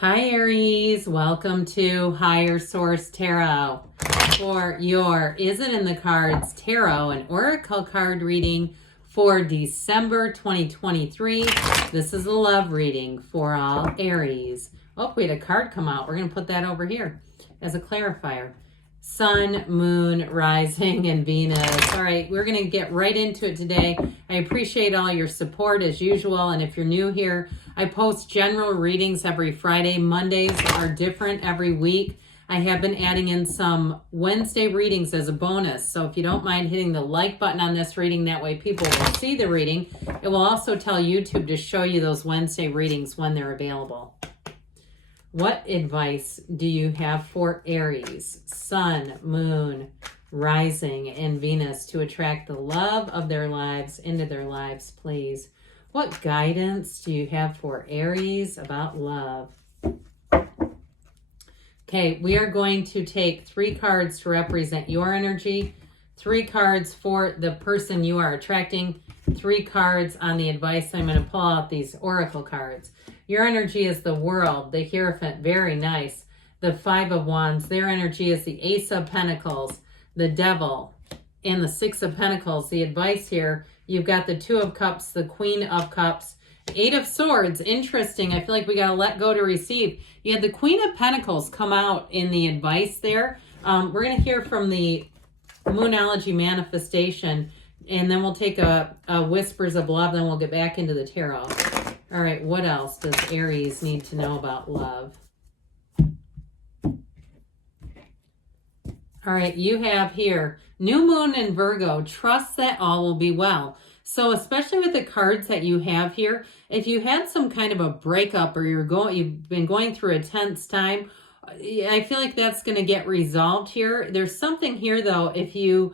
Hi Aries, welcome to Higher Source Tarot for your Is It in the Cards Tarot and Oracle card reading for December 2023. This is a love reading for all Aries. Oh, we had a card come out. We're going to put that over here as a clarifier. Sun, Moon, Rising, and Venus. All right, we're going to get right into it today. I appreciate all your support as usual. And if you're new here, I post general readings every Friday. Mondays are different every week. I have been adding in some Wednesday readings as a bonus. So if you don't mind hitting the like button on this reading, that way people will see the reading. It will also tell YouTube to show you those Wednesday readings when they're available. What advice do you have for Aries, Sun, Moon, Rising, and Venus to attract the love of their lives into their lives, please? What guidance do you have for Aries about love? Okay, we are going to take 3 cards to represent your energy, 3 cards for the person you are attracting, 3 cards on the advice. I'm going to pull out these oracle cards. Your energy is the World, the Hierophant, very nice. The 5 of Wands, their energy is the Ace of Pentacles, the Devil, and the 6 of Pentacles. The advice here, you've got the 2 of Cups, the Queen of Cups, 8 of Swords. Interesting. I feel like we got to let go to receive. You had the Queen of Pentacles come out in the advice there. We're going to hear from the Moonology manifestation, and then we'll take a Whispers of Love, then we'll get back into the tarot. All right, what else does Aries need to know about love? All right, you have here, New Moon in Virgo, trust that all will be well. So especially with the cards that you have here, if you had some kind of a breakup or you've been going through a tense time, I feel like that's going to get resolved here. There's something here though, if you've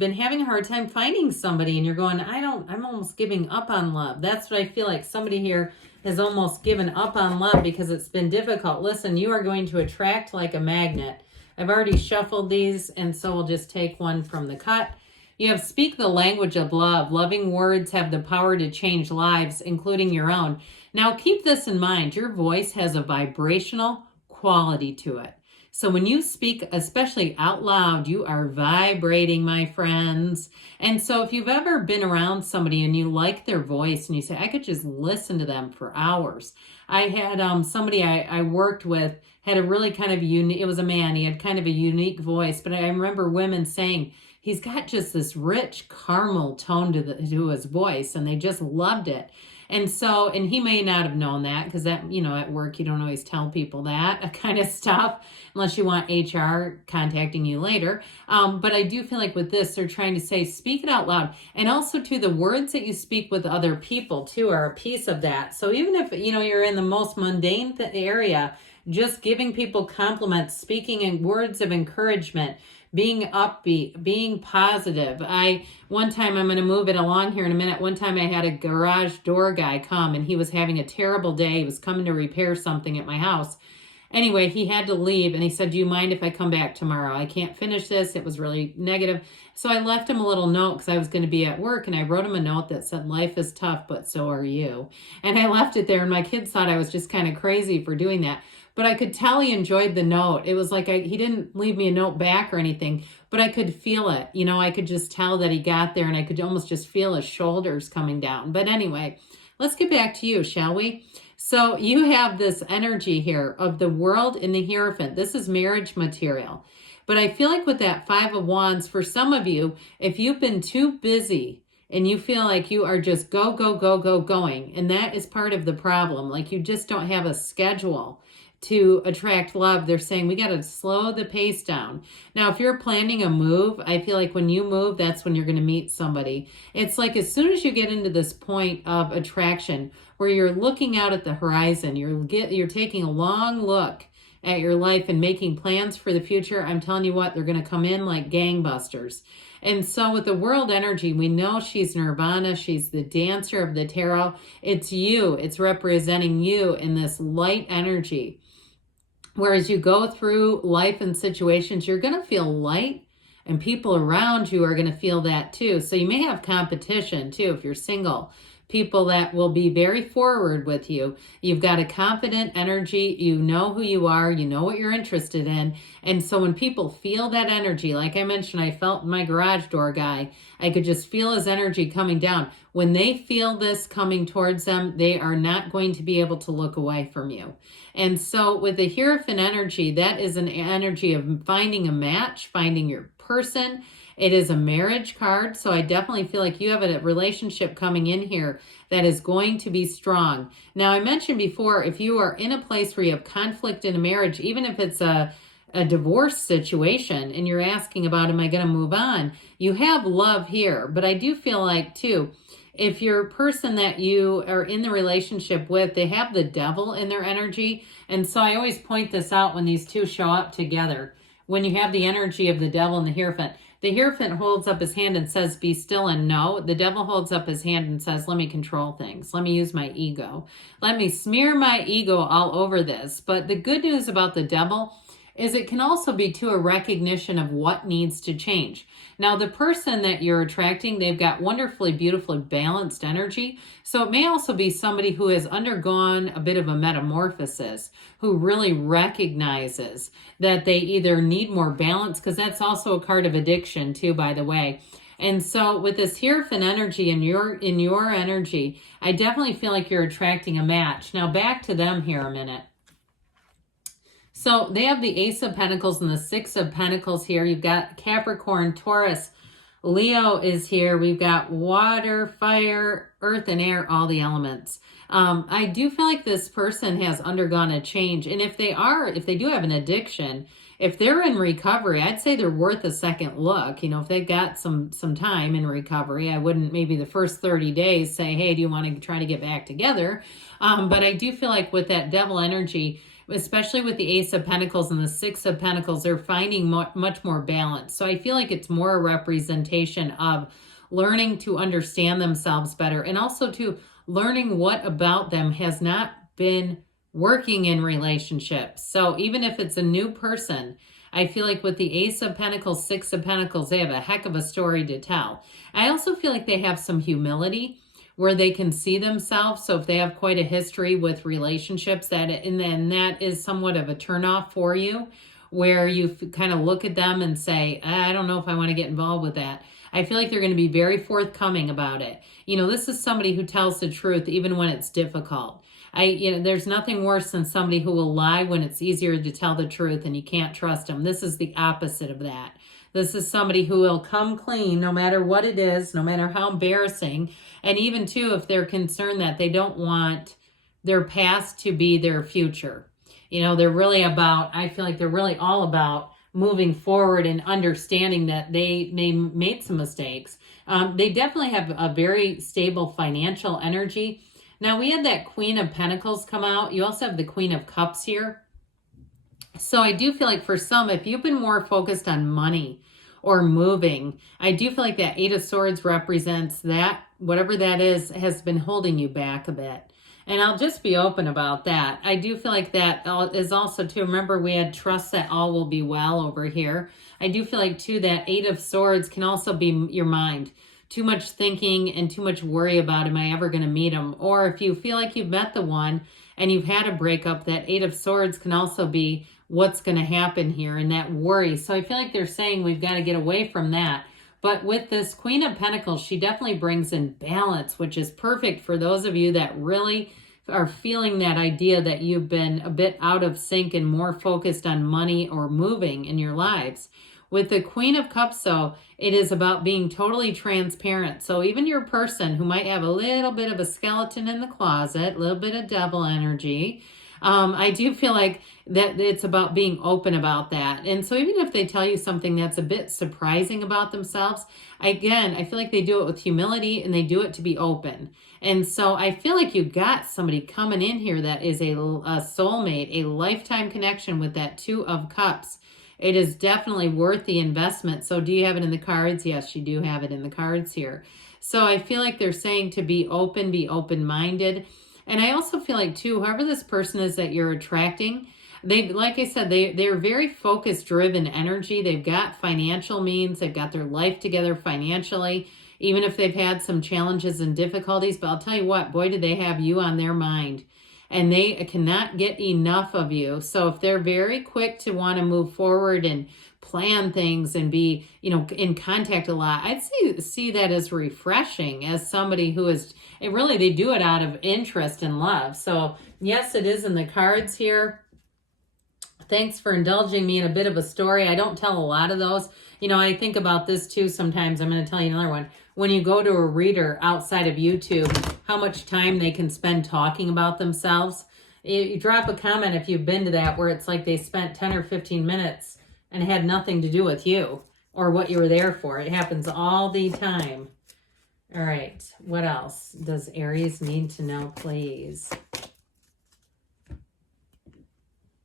been having a hard time finding somebody and you're going, I'm almost giving up on love. That's what I feel like. Somebody here has almost given up on love because it's been difficult. Listen, you are going to attract like a magnet. I've already shuffled these, and so we'll just take one from the cut. You have speak the language of love. Loving words have the power to change lives, including your own. Now keep this in mind. Your voice has a vibrational quality to it. So when you speak, especially out loud, you are vibrating, my friends. And so if you've ever been around somebody and you like their voice and you say, I could just listen to them for hours. I had somebody I worked with had a really kind of unique, it was a man, he had kind of a unique voice, but I remember women saying, he's got just this rich caramel tone to his voice, and they just loved it. And so, and he may not have known that because that, at work, you don't always tell people that kind of stuff unless you want HR contacting you later. But I do feel like with this, they're trying to say, speak it out loud. And also too, the words that you speak with other people too are a piece of that. So even if, you're in the most mundane area, just giving people compliments, speaking in words of encouragement, being upbeat, being positive. One time, I'm going to move it along here in a minute. One time I had a garage door guy come and he was having a terrible day. He was coming to repair something at my house. Anyway, he had to leave and he said, do you mind if I come back tomorrow? I can't finish this. It was really negative. So I left him a little note because I was going to be at work, and I wrote him a note that said, life is tough, but so are you. And I left it there, and my kids thought I was just kind of crazy for doing that. But I could tell he enjoyed the note. It was like he didn't leave me a note back or anything, but I could feel it. I could just tell that he got there, and I could almost just feel his shoulders coming down. But anyway, let's get back to you, shall we? So you have this energy here of the World in the Hierophant. This is marriage material. But I feel like with that 5 of Wands, for some of you, if you've been too busy and you feel like you are just going, and that is part of the problem, like you just don't have a schedule to attract love, they're saying we got to slow the pace down. Now, if you're planning a move, I feel like when you move, that's when you're going to meet somebody. It's like as soon as you get into this point of attraction where you're looking out at the horizon, you're taking a long look at your life and making plans for the future, I'm telling you what, they're going to come in like gangbusters. And so with the World energy, we know she's Nirvana. She's the dancer of the tarot. It's you. It's representing you in this light energy. Whereas you go through life and situations, you're going to feel light, and people around you are going to feel that too. So you may have competition too if you're single. people that will be very forward with you. You've got a confident energy. You know who you are. You know what you're interested in. And so when people feel that energy, like I mentioned, I felt my garage door guy, I could just feel his energy coming down. When they feel this coming towards them, they are not going to be able to look away from you. And so with the Hierophant energy, that is an energy of finding a match, finding your person. It is a marriage card, so I definitely feel like you have a relationship coming in here that is going to be strong. Now, I mentioned before, if you are in a place where you have conflict in a marriage, even if it's a divorce situation and you're asking about, am I going to move on? You have love here, but I do feel like too, if your person that you are in the relationship with, they have the devil in their energy. And so I always point this out when these two show up together. When you have the energy of the devil and the Hierophant, the Hierophant holds up his hand and says, be still and know. The devil holds up his hand and says, let me control things. Let me use my ego. Let me smear my ego all over this. But the good news about the devil is it can also be to a recognition of what needs to change. Now, the person that you're attracting, they've got wonderfully, beautifully balanced energy. So it may also be somebody who has undergone a bit of a metamorphosis, who really recognizes that they either need more balance, because that's also a card of addiction too, by the way. And so with this Hierophant energy in your energy, I definitely feel like you're attracting a match. Now back to them here a minute. So they have the Ace of Pentacles and the Six of Pentacles here. You've got Capricorn, Taurus, Leo is here. We've got water, fire, earth, and air, all the elements. I do feel like this person has undergone a change. And if they do have an addiction, if they're in recovery, I'd say they're worth a second look. You know, if they've got some time in recovery, I wouldn't maybe the first 30 days say, hey, do you want to try to get back together? But I do feel like with that devil energy, especially with the Ace of Pentacles and the Six of Pentacles, they're finding much more balance. So I feel like it's more a representation of learning to understand themselves better, and also to learning what about them has not been working in relationships. So even if it's a new person, I feel like with the Ace of Pentacles, Six of Pentacles, they have a heck of a story to tell. I also feel like they have some humility where they can see themselves. So if they have quite a history with relationships, and then that is somewhat of a turnoff for you, where you kind of look at them and say, I don't know if I want to get involved with that. I feel like they're going to be very forthcoming about it. You know, this is somebody who tells the truth even when it's difficult. There's nothing worse than somebody who will lie when it's easier to tell the truth and you can't trust them. This is the opposite of that. This is somebody who will come clean no matter what it is, no matter how embarrassing. And even too, if they're concerned that they don't want their past to be their future. You know, they're really I feel like they're really all about moving forward and understanding that they made some mistakes. They definitely have a very stable financial energy. Now we had that Queen of Pentacles come out. You also have the Queen of Cups here. So I do feel like for some, if you've been more focused on money or moving, I do feel like that Eight of Swords represents that, whatever that is, has been holding you back a bit. And I'll just be open about that. I do feel like that is also too, remember we had trust that all will be well over here. I do feel like too that Eight of Swords can also be your mind. Too much thinking and too much worry about, am I ever going to meet him? Or if you feel like you've met the one and you've had a breakup, that Eight of Swords can also be what's going to happen here and that worry. So I feel like they're saying we've got to get away from that. But with this Queen of Pentacles, she definitely brings in balance, which is perfect for those of you that really are feeling that idea that you've been a bit out of sync and more focused on money or moving in your lives. With the Queen of Cups, though, it is about being totally transparent. So even your person who might have a little bit of a skeleton in the closet, a little bit of devil energy, I do feel like that it's about being open about that. And so even if they tell you something that's a bit surprising about themselves, again, I feel like they do it with humility and they do it to be open. And so I feel like you got somebody coming in here that is a soulmate, a lifetime connection with that Two of Cups. It is definitely worth the investment. So do you have it in the cards? Yes, you do have it in the cards here. So I feel like they're saying to be open-minded. And I also feel like too, whoever this person is that you're attracting, like I said, they're very focus driven energy. They've got financial means. They've got their life together financially. even if they've had some challenges and difficulties. But I'll tell you what, boy, do they have you on their mind. And they cannot get enough of you. So if they're very quick to want to move forward and plan things and be, in contact a lot, I'd see that as refreshing, as somebody who is, and really they do it out of interest and love. So yes, it is in the cards here. Thanks for indulging me in a bit of a story. I don't tell a lot of those. I think about this too sometimes. I'm going to tell you another one. When you go to a reader outside of YouTube, how much time they can spend talking about themselves. You drop a comment if you've been to that, where it's like they spent 10 or 15 minutes and it had nothing to do with you or what you were there for. It happens all the time. All right. What else does Aries need to know, please?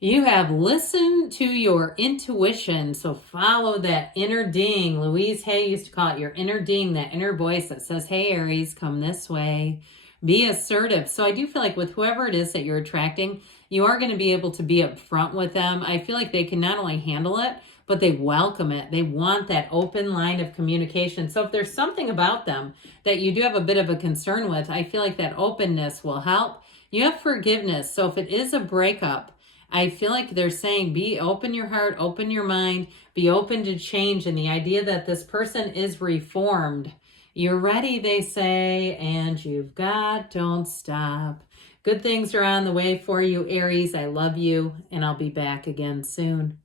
You have listened to your intuition, so follow that inner ding. Louise Hay used to call it your inner ding, that inner voice that says, hey, Aries, come this way. Be assertive. So I do feel like with whoever it is that you're attracting, you are going to be able to be upfront with them. I feel like they can not only handle it, but they welcome it. They want that open line of communication. So if there's something about them that you do have a bit of a concern with, I feel like that openness will help. You have forgiveness. So if it is a breakup, I feel like they're saying, open your heart, open your mind, be open to change. And the idea that this person is reformed. You're ready, they say, and you've got, don't stop. Good things are on the way for you, Aries. I love you, and I'll be back again soon.